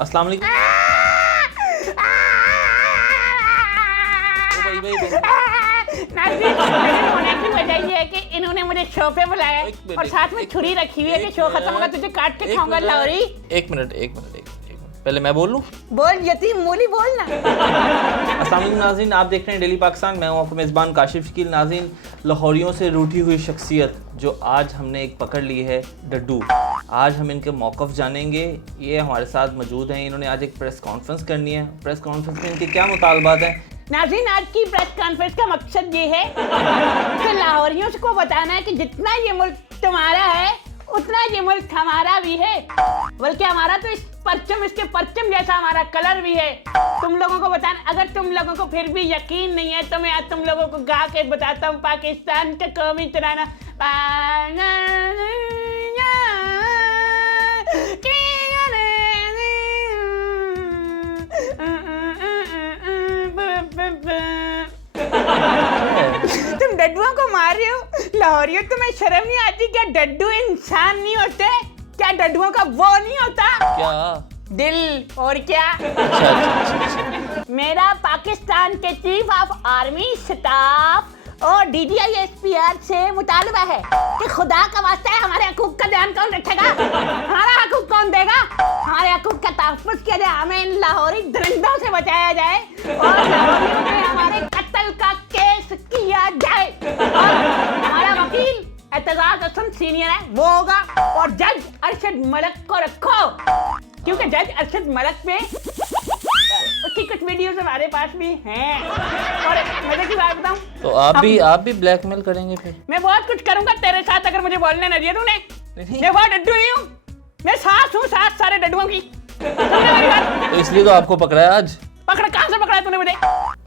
अस्सलाम वालेकुम। नाज़रीन, होने की वजह ये है कि इन्होंने मुझे शो पे बुलाया है और साथ में छुरी रखी हुई है कि शो खत्म होगा तुझे काट के खाऊंगा लाहौरी। एक मिनट पहले मैं बोल लूं। बोल यतीम मूली बोलना। अस्सलाम वालेकुम नाज़रीन, आप देख रहे हैं डेली पाकिस्तान। मैं हूं आपका मेज़बान काशिफ शकील। नाज़रीन, लाहौरियों से रूठी हुई शख्सियत जो आज हमने एक पकड़ ली है, डड्डू। आज हम इनके मौक़िफ़ जानेंगे। ये हमारे साथ मौजूद हैं। इन्होंने आज एक प्रेस कॉन्फ्रेंस करनी है। प्रेस कॉन्फ्रेंस में इनके क्या मुतालबात हैं? नाज़रीन, आज की प्रेस कॉन्फ्रेंस का मकसद ये है कि लाहौरियों को बताना है कि जितना ये मुल्क तुम्हारा है उतना ये मुल्क हमारा भी है, बल्कि हमारा तो इसके परचम जैसा हमारा कलर भी है। तुम लोगों को बताना, अगर तुम लोगों को फिर भी यकीन नहीं है तो मैं आज तुम लोगों को गा के बताता हूँ पाकिस्तान का कौमी तराना। तुम डड्डुओं को मार रहे हो लाहौरियों, तुम्हें शर्म नहीं आती? क्या डड्डू इंसान नहीं होते? क्या डड्डुओं का वो नहीं होता क्या दिल? और क्या? अच्छा। मेरा पाकिस्तान के चीफ ऑफ आर्मी स्टाफ और DGISPR से मुतालबा है कि खुदा का वास्ता है हमारे हकूक का ध्यान कौन रखेगा? हमारा हकूक कौन देगा? हमारे हकूक का तहफ़्फ़ुज़ किया जाए, हमें इन लाहौरी दरिंदों से बचाया जाए और लाहौरियों में हमारे कत्ल का केस किया जाए। और हमारा वकील एतजाज़ हसन सीनियर है, वो होगा। और जज अरशद मलिक को रखो, क्योंकि जज अरशद मलिक पे उसकी कुछ वीडियोस हमारे पास भी हैं। और मजे की बात बताऊं, तो आप भी ब्लैकमेल करेंगे फिर? मैं बहुत कुछ करूंगा तेरे साथ अगर मुझे बोलने न दिया तूने। मैं बहुत डड्डू ही हूँ, मैं सास हूँ, सास सारे डड्डुओं की। समझे मेरी बात? तो इसलिए तो आपको पकड़ा है आज। पकड़ा? कहाँ से पकड़ा तूने मुझे?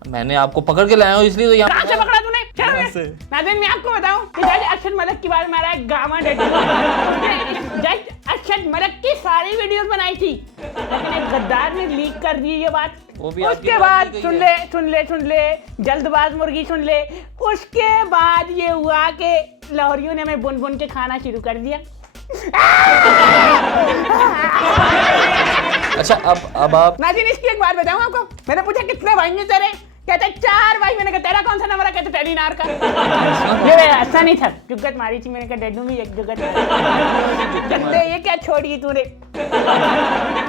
मैंने आपको पकड़ के लाया हूँ, इसलिए तो यहाँ कहाँ से पकड़ा तूने? नाज़रीन, मैं आपको बताऊं कि जज अरशद मलिक की बात मारा है गामा डड्डू। उसने जज अरशद मलिक की सारी वीडियोस बनाई थी, लेकिन एक गद्दार ने लीक कर दी ये बात। उसके बाद सुन ले जल्दबाज मुर्गी, सुन ले। उसके बाद ये हुआ कि लाहौरियों ने हमें बुन बुन के खाना शुरू कर दिया। अच्छा, अब आप नाज़रीन, इसकी एक बात बताऊं आपको। मैंने पूछा कितने भाई हैं तेरे? कहते 4 भाई। मैंने कहा तेरा कौन सा नंबर है? कहते टेलीनार का। ये ऐसा नहीं था, जुगत मारी थी। मैंने कहा डड्डू भी एक जुगत गंदे, ये क्या छोड़ी तूने?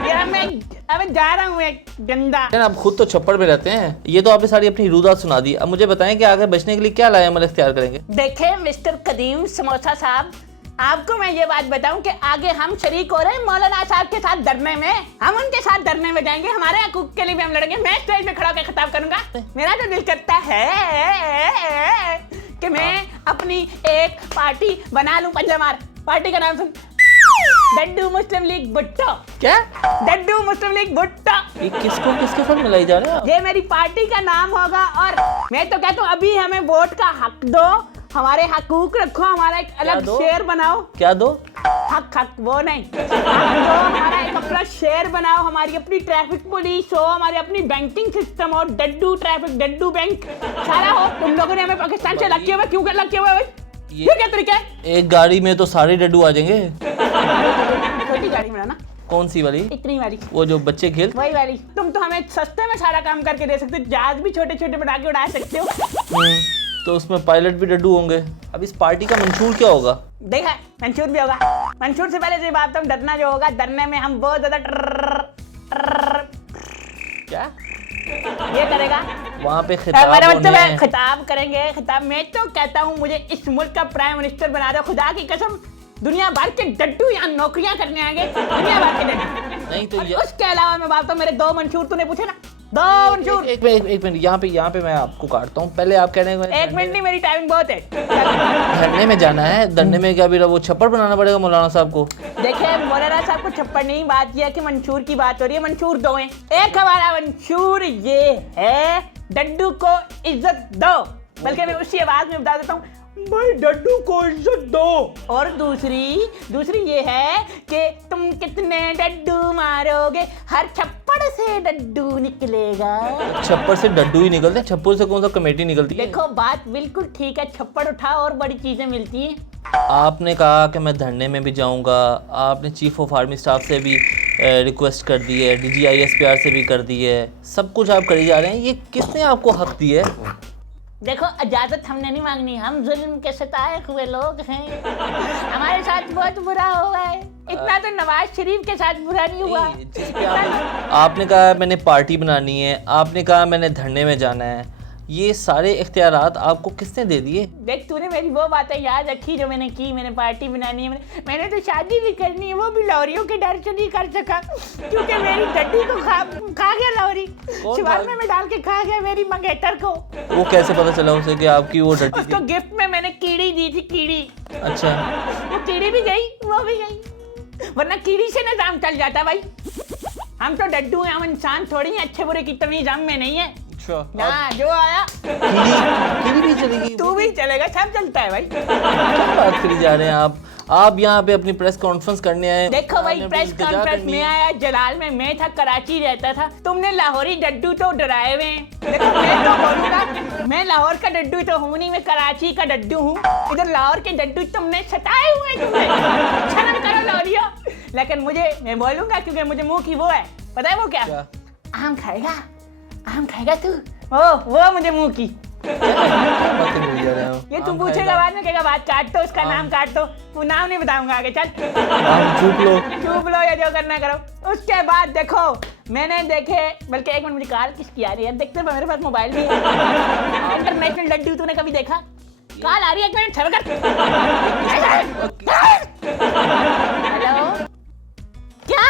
यार मैं अब जा रहा हूँ एक गंदा। आप खुद तो छप्पड़ में रहते हैं, ये तो आपने सारी अपनी रुदात सुना दी। अब मुझे बताएं कि आगे बचने के लिए क्या लाए अमल इख्तियार करेंगे? देखे मिस्टर कदीम समोसा साहब, आपको मैं ये बात बताऊं कि आगे हम शरीक हो रहे हैं मौलाना साहब के साथ धरने में। हम उनके साथ धरने में जाएंगे, हमारे हकूक के लिए भी हम लड़ेंगे। मैं स्टेज पे खड़ा होकर खिताब करूंगा। मेरा तो दिल करता है कि मैं अपनी एक पार्टी बना लूं। पंजामार पार्टी का नाम सुन, डड्डू मुस्लिम लीग भुट्टो। क्या? डड्डू मुस्लिम लीग भुट्टो। ये किसके साथ मिलाई जा रहा है? ये मेरी पार्टी का नाम होगा। और मैं तो कहता हूँ अभी हमें वोट का हक दो, हमारे हकूक रखो, हमारा एक अलग शेर बनाओ। क्या दो? हक वो नहीं, हक दो, हमारा एक अपना शेर बनाओ, हमारी अपनी ट्रैफिक पुलिस हो, हमारी अपनी बैंकिंग सिस्टम हो, डड्डू ट्रैफिक, डड्डू बैंक सारा हो। तुम लोगों ने हमें पाकिस्तान से अलग किया हुआ, क्यों अलग किया हुआ है? ये क्या तरीका है? एक गाड़ी में तो सारे डड्डू आ जाएंगे। छोटी गाड़ी में ना? कौन सी वाली? इतनी वाली, वो जो बच्चे खेल। वही वाली। तुम तो हमें सस्ते में सारा काम करके दे सकते हो, जहाज भी छोटे छोटे बना के उड़ा सकते हो। तो उसमें पायलट भी डड्डू होंगे। अब इस पार्टी का मंशूर क्या होगा? देखा, मंशूर भी होगा। मंशूर से पहले से बात, हम डरना जो होगा, डरने में हम बहुत ज्यादा क्या ये करेगा वहाँ पे खिताब करेंगे। खिताब मैं तो कहता हूँ मुझे इस मुल्क का प्राइम मिनिस्टर बना दो, खुदा की कसम। दुनिया भर के डड्डू यहाँ नौकरियां करने आएंगे, दुनिया भर के डड्डू। नहीं तो उसके अलावा मैं बात, मेरे 2 मंशूर तूने पूछे ना, 2 मंशूर। एक मिनट यहाँ पे मैं आपको काटता हूँ। पहले आप कह रहे हैं 1 मिनट नहीं, मेरी टाइमिंग बहुत है। धरने में जाना है। धरने में क्या भी वो छप्पड़ बनाना पड़ेगा मौलाना साहब को? देखिए मौलाना साहब को छप्पड़ नहीं, बात यह है कि मंशूर की बात हो रही है। मंशूर 2 हैं। एक हमारा मंशूर ये है, डड्डू को इज्जत दो। बल्कि मैं उसी आवाज में बता देता हूँ, भाई डड्डू को इज्जत दो। और दूसरी ये है कि तुम कितने डड्डू मारोगे, हर छप्पड़ से डड्डू निकलेगा। छप्पड़ से डड्डू ही निकलते हैं? छप्पड़ से कौन सा कमेटी निकलती है? देखो बात बिल्कुल ठीक है, छप्पड़ उठाओ और बड़ी चीजें मिलती हैं। आपने कहा कि मैं धरने में भी जाऊंगा, आपने चीफ ऑफ आर्मी स्टाफ से भी रिक्वेस्ट कर दी है, DGISPR से भी कर दी है, सब कुछ आप करी जा रहे हैं, ये किसने आपको हक दिया है? देखो इजाजत हमने नहीं मांगनी, हम जुल्म के सताए हुए लोग हैं, हमारे साथ बहुत बुरा हुआ है। इतना तो नवाज शरीफ के साथ बुरा नहीं हुआ। जिस पे आपने कहा मैंने पार्टी बनानी है, आपने कहा मैंने धरने में जाना है, ये सारे इख्तियारात आपको किसने दे दिए? देख तूने मेरी वो बातें याद रखी जो मैंने की, मैंने पार्टी बनानी है, मैंने तो शादी भी करनी है, वो भी लौरियों के डर से नहीं कर सका क्योंकि मेरी डड्डी को खा गया लौरी, शिवालमे में डाल के खा गया मेरी मंगेतर को। वो कैसे पता चला उसे कि आपकी वो डड्डी उसको गिफ्ट में मैंने कीड़ी दी थी, कीड़ी। अच्छा, वो कीड़ी भी गई, वो भी गई, वरना कीड़ी से निजाम चल जाता भाई। हम तो डड्डू हैं, हम इंसान थोड़ी हैं, अच्छे बुरे की तमीज हम में नहीं है। ना जो आया कीड़ी भी चलेगी, तू भी चलेगा, सब चलता है भाई। क्या बात करी जा रहे हैं आप यहाँ पे अपनी प्रेस कॉन्फ्रेंस करने आए? देखो भाई प्रेस कॉन्फ्रेंस में आया जलाल में, मैं था कराची रहता था, तुमने लाहौरी डड्डू तो डराए हुए हैं। देखो मैं तो बोलूंगा, मैं लाहौर का डड्डू तो हूँ नहीं, मैं कराची का डड्डू हूँ। इधर लाहौर के डड्डू तुमने सताए हुए हैं, तुमने शर्म करो लाहौरियों। लेकिन मुझे, मैं बोलूंगा क्योंकि मुझे मुंह की वो है, पता है वो क्या? आम खाएगा, आम खाएगा तू, वो मुझे मुंह की। ये तू पूछेगा बाद में, कहेगा बात काट दो, उसका नाम काट दो, वो नाम नहीं बताऊंगा आगे, चल चुप लो या जो करना करो। उसके बाद देखो मैंने देखे, बल्कि एक मिनट मुझे कॉल किसकी आ रही है, देखते हैं मेरे पास मोबाइल भी है। इंटरनेशनल डड्डू तूने कभी देखा? कॉल आ रही है, एक मिनट सब्र कर। हेलो, क्या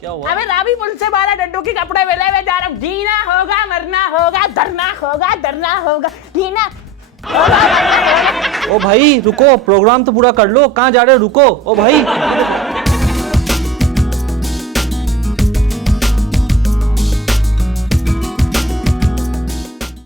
क्या हुआ? अबे रावी मुझसे 12 डड्डू के कपड़े मिले हुए जा रहा हूँ, जीना होगा, मरना होगा, डरना होगा, जीना होगा। ओ भाई रुको, प्रोग्राम तो पूरा कर लो, कहाँ जा रहे हो? रुको ओ भाई।